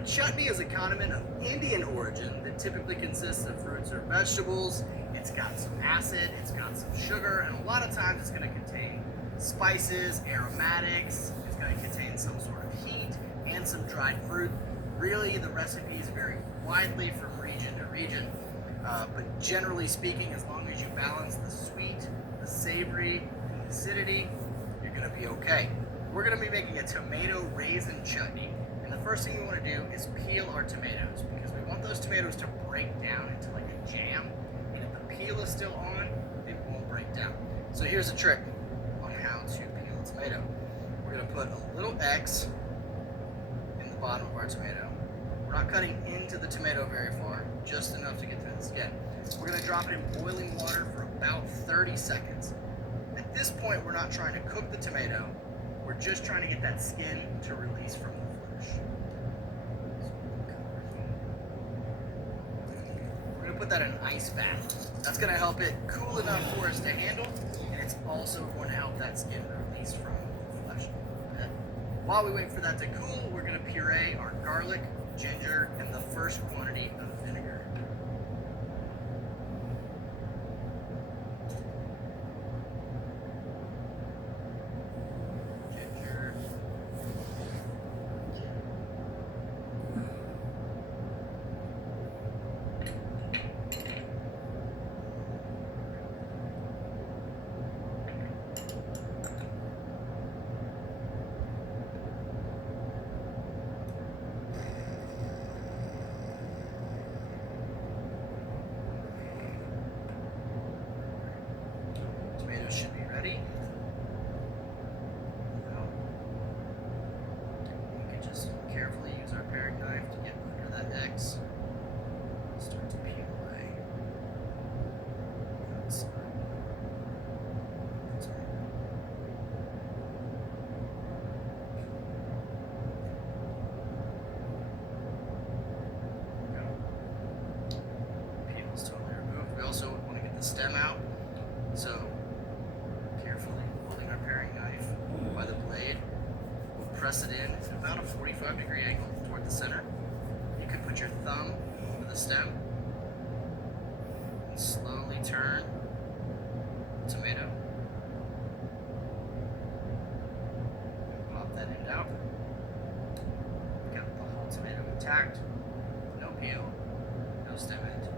A chutney is a condiment of Indian origin that typically consists of fruits or vegetables. It's got some acid, it's got some sugar, and a lot of times it's going to contain spices, aromatics, it's going to contain some sort of heat, and some dried fruit. Really, the recipes vary widely from region to region, but generally speaking, as long as you balance the sweet, the savory, and the acidity, you're going to be okay. We're going to be making a tomato raisin chutney, and the first thing we want to do is peel our tomatoes, because we want those tomatoes to break down into like a jam, and if the peel is still on, it won't break down. So here's a trick on how to peel a tomato. We're going to put a little X in the bottom of our tomato. We're not cutting into the tomato very far, just enough to get through the skin. We're going to drop it in boiling water for about 30 seconds. At this point, we're not trying to cook the tomato, we're just trying to get that skin to release from the flesh. We're going to put that in an ice bath. That's going to help it cool enough for us to handle, and it's also going to help that skin release from the flesh. And while we wait for that to cool, we're going to puree our garlic, ginger, and the first quantity of vinegar. Ginger. Tomatoes should be ready. Now, we can just carefully use our paring knife to get under that X. Start to peel away. Outside. There we go. Peel is totally removed. We also want to get the stem out. So, carefully holding our paring knife by the blade, we'll press it in at about a 45-degree angle toward the center. You can put your thumb over the stem and slowly turn the tomato. Pop that end out. Got the whole tomato intact. No peel, no stem end.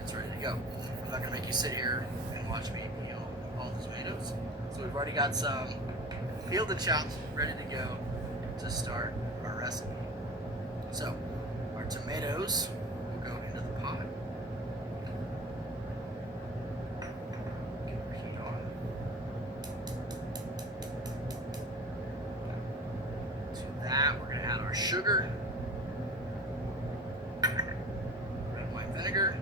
It's ready to go. I'm not going to make you sit here and watch me peel all the tomatoes. So we've already got some peeled and chopped, ready to go to start our recipe. So our tomatoes will go into the pot. Get our heat on. To that, we're going to add our sugar, red wine vinegar,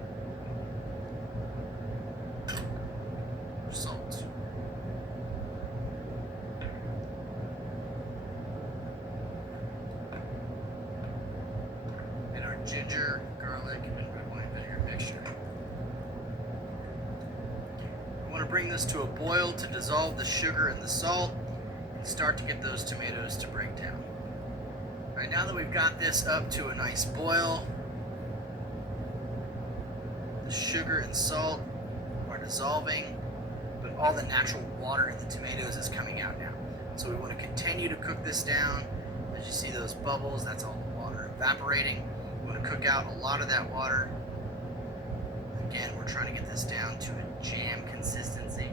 salt. And our ginger, garlic, and red wine vinegar mixture. We want to bring this to a boil to dissolve the sugar and the salt and start to get those tomatoes to break down. All right, now that we've got this up to a nice boil, the sugar and salt are dissolving, but all the natural water in the tomatoes is coming out now. So we want to continue to cook this down. As you see those bubbles, that's all the water evaporating. We want to cook out a lot of that water. Again, we're trying to get this down to a jam consistency.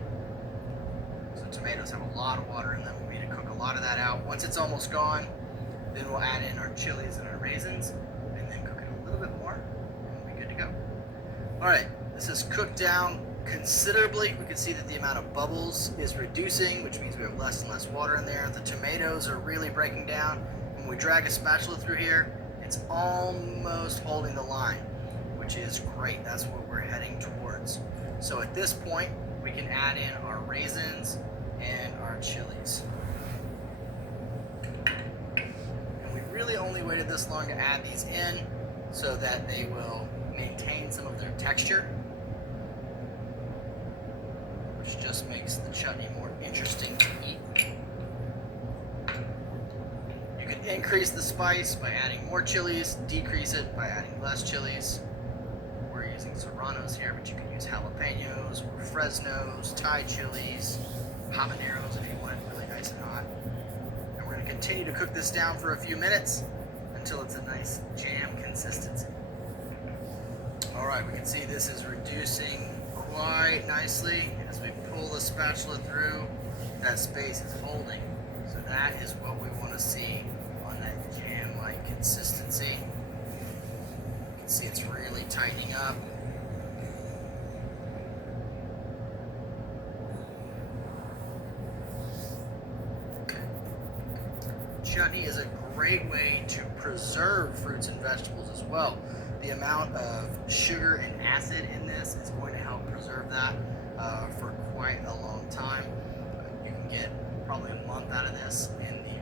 So tomatoes have a lot of water in them. We need to cook a lot of that out. Once it's almost gone, then we'll add in our chilies and our raisins, and then cook it a little bit more, and we'll be good to go. All right, this is cooked down considerably. We can see that the amount of bubbles is reducing, which means we have less and less water in there. The tomatoes are really breaking down. When we drag a spatula through here, it's almost holding the line, which is great. That's what we're heading towards. So at this point, we can add in our raisins and our chilies. And we really only waited this long to add these in so that they will maintain some of their texture, which just makes the chutney more interesting to eat. You can increase the spice by adding more chilies, decrease it by adding less chilies. We're using serranos here, but you can use jalapenos or Fresnos, Thai chilies, habaneros if you want it really nice and hot. And we're going to continue to cook this down for a few minutes until it's a nice jam consistency. Alright, we can see this is reducing quite nicely. As we pull the spatula through, that space is holding. So that is what we want to see on that jam-like consistency. You can see it's really tightening up. Chutney is a great way to preserve fruits and vegetables as well. The amount of sugar and acid in this is going to help preserve that for quite a long time. You can get probably a month out of this in the